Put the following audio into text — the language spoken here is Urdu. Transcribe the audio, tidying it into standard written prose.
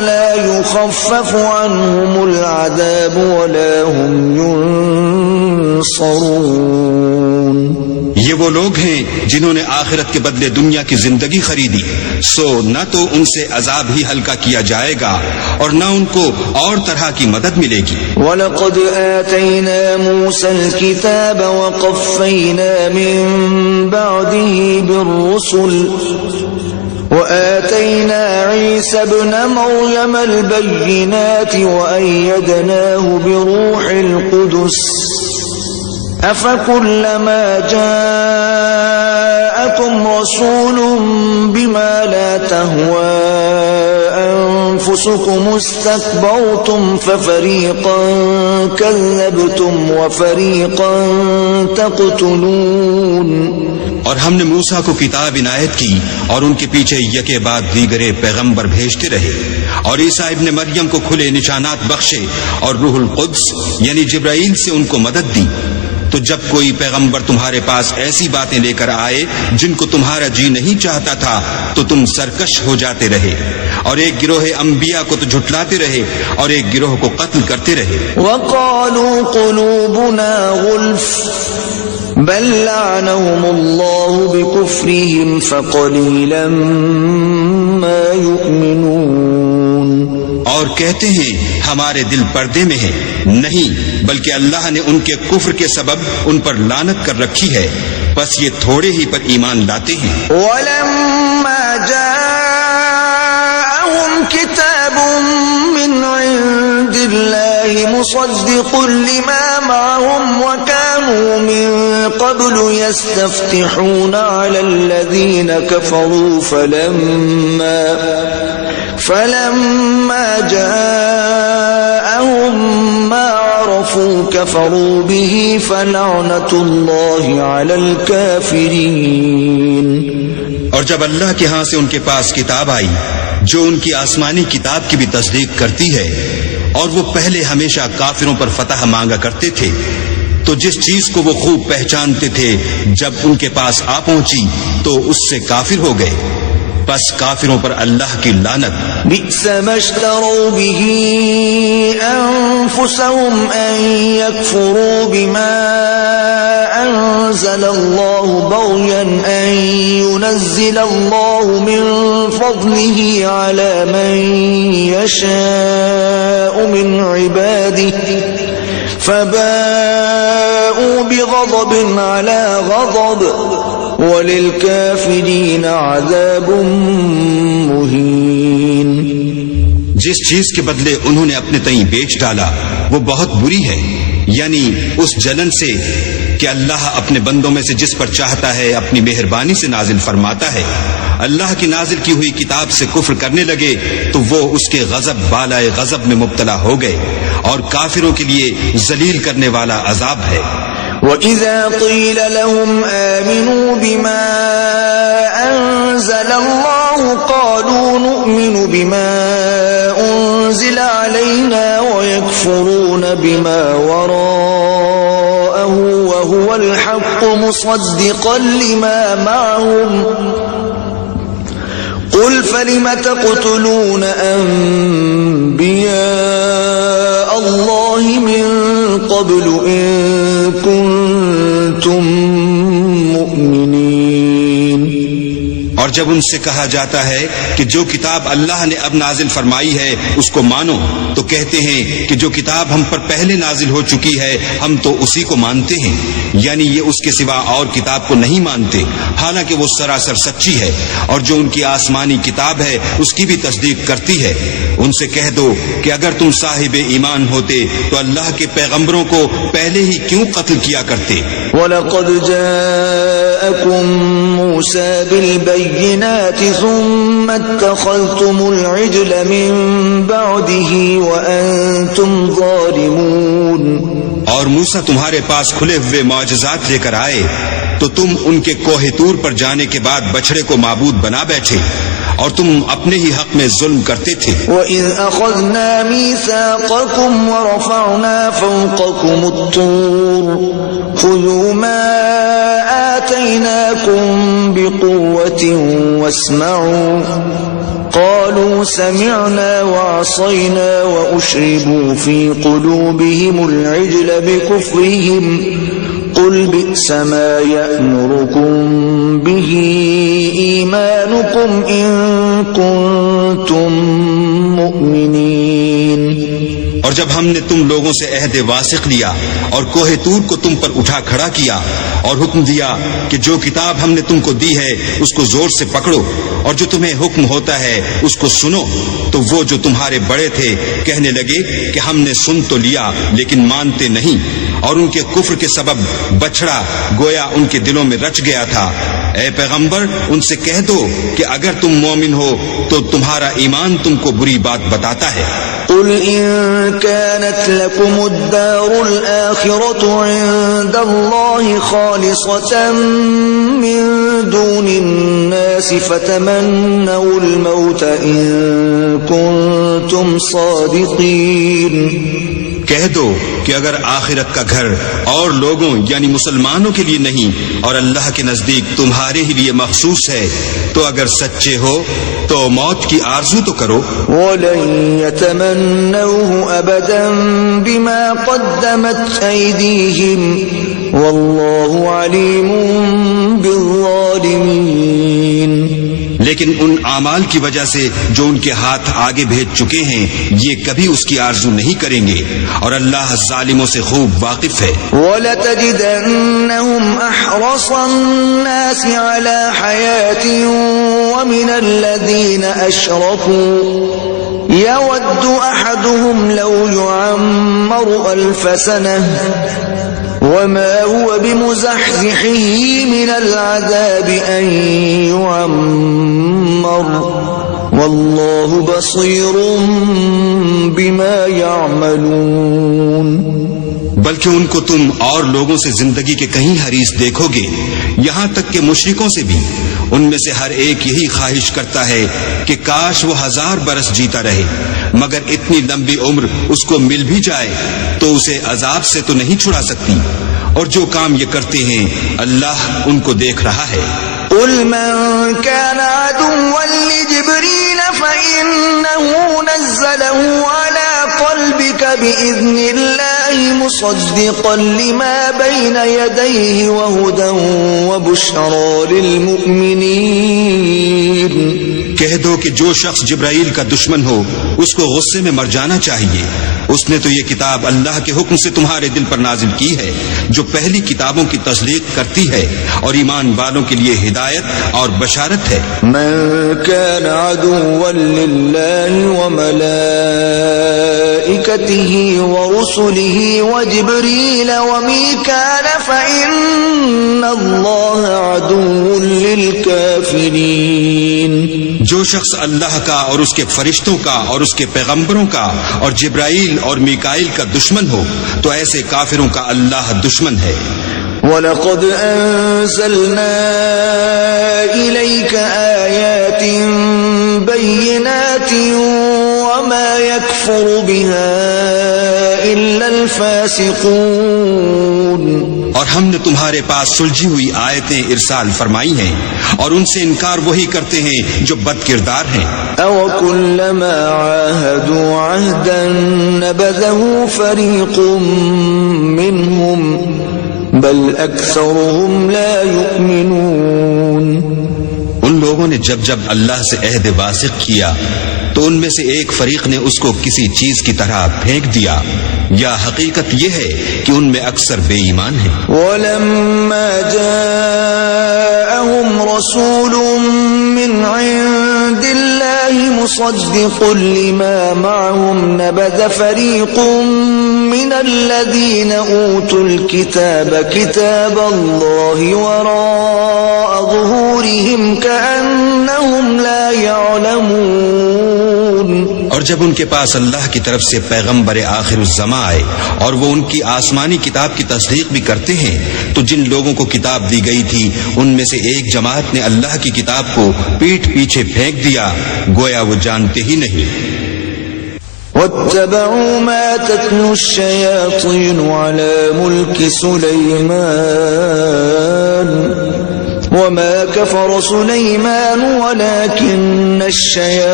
لا يخفف عنهم العذاب ولا هم ينصرون. یہ وہ لوگ ہیں جنہوں نے آخرت کے بدلے دنیا کی زندگی خریدی، سو نہ تو ان سے عذاب ہی ہلکا کیا جائے گا اور نہ ان کو اور طرح کی مدد ملے گی. وَلَقَدْ آتَيْنَا مُوسَى الْكِتَابَ وَقَفَّيْنَا مِن بَعْدِهِ بِالرُّسُلِ وَآتَيْنَا عِيسَى ابْنَ مَرْيَمَ الْبَيِّنَاتِ وَأَيَّدْنَاهُ بِرُوحِ الْقُدُسِ أَفَكُلَّمَا جَاءَكُمْ رَسُولٌ بِمَا لَا تَهْوَى أَنفُسُكُمُ اسْتَكْبَرْتُمْ فَفَرِيقًا كَذَّبْتُمْ وَفَرِيقًا تَقْتُلُونَ. اور ہم نے موسیٰ کو کتاب عنایت کی اور ان کے پیچھے یکے بعد دیگرے پیغمبر بھیجتے رہے، اور عیسیٰ ابن مریم کو کھلے نشانات بخشے اور روح القدس یعنی جبرائیل سے ان کو مدد دی. تو جب کوئی پیغمبر تمہارے پاس ایسی باتیں لے کر آئے جن کو تمہارا جی نہیں چاہتا تھا تو تم سرکش ہو جاتے رہے، اور ایک گروہ انبیاء کو تو جھٹلاتے رہے اور ایک گروہ کو قتل کرتے رہے. وَقَالُوا قُلُوبُنَا غُلْفٌ بل لعنهم الله بكفرهم فقليلا ما يؤمنون. اور کہتے ہیں ہمارے دل پردے میں ہیں، نہیں بلکہ اللہ نے ان کے کفر کے سبب ان پر لعنت کر رکھی ہے، بس یہ تھوڑے ہی پر ایمان لاتے ہیں. ولما جاءهم كتاب من عند الله مصدق لما معهم وكانوا من قبل يستفتحون على الذين كفروا فلما جاءهم ما عرفوا كفروا به فلعنة الله على الكافرين. اور جب اللہ کے ہاں سے ان کے پاس کتاب آئی جو ان کی آسمانی کتاب کی بھی تصدیق کرتی ہے، اور وہ پہلے ہمیشہ کافروں پر فتح مانگا کرتے تھے، تو جس چیز کو وہ خوب پہچانتے تھے جب ان کے پاس آ پہنچی تو اس سے کافر ہو گئے، پس کافروں پر اللہ کی لعنت. بئس ما اشتروا به انفسهم ان يكفروا بما انزل الله بغيا ان ينزل الله من فضله على من يشاء من عباده فباءوا بغضب على غضب وَلِلْكَافِرِينَ عَذَابٌ مُّهِينٌ. جس چیز کے بدلے انہوں نے اپنے تئیں بیچ ڈالا وہ بہت بری ہے، یعنی اس جلن سے کہ اللہ اپنے بندوں میں سے جس پر چاہتا ہے اپنی مہربانی سے نازل فرماتا ہے. اللہ کی نازل کی ہوئی کتاب سے کفر کرنے لگے تو وہ اس کے غضب بالائے غضب میں مبتلا ہو گئے، اور کافروں کے لیے ذلیل کرنے والا عذاب ہے. وَإِذَا قِيلَ لَهُمْ آمِنُوا بِمَا أَنزَلَ اللَّهُ قَالُوا نُؤْمِنُ بِمَا أُنزِلَ عَلَيْنَا وَيَكْفُرُونَ بِمَا وَرَاءَهُ وَهُوَ الْحَقُّ مُصَدِّقًا لِمَا مَعَهُمْ قُلْ فَلِمَ تَقْتُلُونَ أَنبِيَاءَ اللَّهِ مِن قَبْلُ إِن كُنتُم مُّؤْمِنِينَ. اور جب ان سے کہا جاتا ہے کہ جو کتاب اللہ نے اب نازل فرمائی ہے اس کو مانو، تو کہتے ہیں کہ جو کتاب ہم پر پہلے نازل ہو چکی ہے ہم تو اسی کو مانتے ہیں، یعنی یہ اس کے سوا اور کتاب کو نہیں مانتے، حالانکہ وہ سراسر سچی ہے، اور جو ان کی آسمانی کتاب ہے اس کی بھی تصدیق کرتی ہے. ان سے کہہ دو کہ اگر تم صاحب ایمان ہوتے تو اللہ کے پیغمبروں کو پہلے ہی کیوں قتل کیا کرتے. وَلَقَدْ جَاءَكُم مُّوسَىٰ بِالْبَيِّنَاتِ ثُمَّ اتَّخَذْتُمُ الْعِجْلَ مِن بَعْدِهِ وَأَنتُمْ ظَالِمُونَ. اور موسیٰ تمہارے پاس کھلے ہوئے معجزات لے کر آئے تو تم ان کے کوہ طور پر جانے کے بعد بچڑے کو معبود بنا بیٹھے اور تم اپنے ہی حق میں ظلم کرتے تھے. وَإِذْ أَخَذْنَا مِيثَاقَكُمْ وَرَفَعْنَا فَوْقَكُمُ الطُّورَ خُذُوا مَا آتَيْنَاكُمْ بِقُوَّةٍ وَاسْمَعُوا قالوا سمعنا وعصينا وأشربوا في قلوبهم العجل بكفرهم قل بئس ما يأمركم به إيمانكم إن كنتم مؤمنين۔ اور جب ہم نے تم لوگوں سے عہد واثق لیا اور کوہ طور کو تم پر اٹھا کھڑا کیا اور حکم دیا کہ جو کتاب ہم نے تم کو دی ہے اس کو زور سے پکڑو اور جو تمہیں حکم ہوتا ہے اس کو سنو، تو وہ جو تمہارے بڑے تھے کہنے لگے کہ ہم نے سن تو لیا لیکن مانتے نہیں، اور ان کے کفر کے سبب بچڑا گویا ان کے دلوں میں رچ گیا تھا۔ اے پیغمبر ان سے کہہ دو کہ اگر تم مومن ہو تو تمہارا ایمان تم کو بری بات بتاتا ہے۔ قل إن كانت لكم الدار الآخرة عند الله خالصة من دون الناس فتمنوا الموت إن كنتم صادقين۔ کہہ دو کہ اگر آخرت کا گھر اور لوگوں یعنی مسلمانوں کے لیے نہیں اور اللہ کے نزدیک تمہارے ہی لیے مخصوص ہے تو اگر سچے ہو تو موت کی آرزو تو کرو۔ وَلَن يَتَمَنَّوْهُ أَبَدًا بِمَا قَدَّمَتْ أَيْدِيهِمْ وَاللَّهُ عَلِيمٌ بِالظَّالِمِينَ۔ لیکن ان اعمال کی وجہ سے جو ان کے ہاتھ آگے بھیج چکے ہیں یہ کبھی اس کی آرزو نہیں کریں گے، اور اللہ ظالموں سے خوب واقف ہے۔ وَلَتَجِدَنَّهُمْ أَحْرَصَ النَّاسِ عَلَى حَيَاةٍ وَمِنَ الَّذِينَ أَشْرَكُوا يَوَدُّ أَحَدُهُمْ لَوْ يُعَمَّرُ أَلْفَ سَنَةٍ وما هو بمزحزحه من العذاب أن يعمر والله بصير بما يعملون۔ بلکہ ان کو تم اور لوگوں سے زندگی کے کہیں حریص دیکھو گے، یہاں تک کہ مشرکوں سے بھی۔ ان میں سے ہر ایک یہی خواہش کرتا ہے کہ کاش وہ 1000 برس جیتا رہے، مگر اتنی لمبی عمر اس کو مل بھی جائے تو اسے عذاب سے تو نہیں چھڑا سکتی، اور جو کام یہ کرتے ہیں اللہ ان کو دیکھ رہا ہے۔ قل من كان عدوا لجبريل فإنه نزله على قلبك بإذن الله مصدقا لما بين يديه وهدى وبشرى للمؤمنين۔ کہہ دو کہ جو شخص جبرائیل کا دشمن ہو اس کو غصے میں مر جانا چاہیے، اس نے تو یہ کتاب اللہ کے حکم سے تمہارے دل پر نازل کی ہے جو پہلی کتابوں کی تصدیق کرتی ہے اور ایمان والوں کے لیے ہدایت اور بشارت ہے۔ من كان عدوا لله وملائكته ورسله وجبريل وميكال فإن الله عدو للكافرين۔ جو شخص اللہ کا اور اس کے فرشتوں کا اور اس کے پیغمبروں کا اور جبرائیل اور میکائیل کا دشمن ہو تو ایسے کافروں کا اللہ دشمن ہے۔ وَلَقَدْ أَنزَلْنَا إِلَيْكَ آيَاتٍ بَيِّنَاتٍ وَمَا يَكْفُرُ بِهَا إِلَّا الْفَاسِقُونَ۔ اور ہم نے تمہارے پاس سلجھی ہوئی آیتیں ارسال فرمائی ہیں اور ان سے انکار وہی کرتے ہیں جو بد کردار ہیں۔ أَوَكُلَّمَا عَاهَدُوا عَهْدًا نَبَذَهُ فَرِيقٌ مِّنْهُمْ بَلْ أَكْثَرُهُمْ لَا يُؤْمِنُونَ۔ ان لوگوں نے جب جب اللہ سے عہد واثق کیا تو ان میں سے ایک فریق نے اس کو کسی چیز کی طرح پھینک دیا، یا حقیقت یہ ہے کہ ان میں اکثر بے ایمان ہیں۔ وَلَمَّا جَاءَهُمْ رَسُولٌ مِّنْ عِندِ اللَّهِ مُصَدِّقٌ لِّمَا مَعَهُمْ نَبَذَ فَرِيقٌ مِّنَ الَّذِينَ أُوتُوا الْكِتَابَ كِتَابَ اللَّهِ وَرَاءَ ظُهُورِهِمْ كَأَنَّهُمْ لَا يَعْلَمُونَ۔ اور جب ان کے پاس اللہ کی طرف سے پیغمبر آخر الزماں آئے اور وہ ان کی آسمانی کتاب کی تصدیق بھی کرتے ہیں تو جن لوگوں کو کتاب دی گئی تھی ان میں سے ایک جماعت نے اللہ کی کتاب کو پیٹھ پیچھے پھینک دیا گویا وہ جانتے ہی نہیں۔ وَاتَّبَعُوا مَا تَتْلُو الشَّيَاطِينُ عَلَى مُلْكِ سُلَيْمَانَ وَمَا كَفَرَ سُلَيْمَانُ وَلَكِنَّ الشَّيَاطِينَ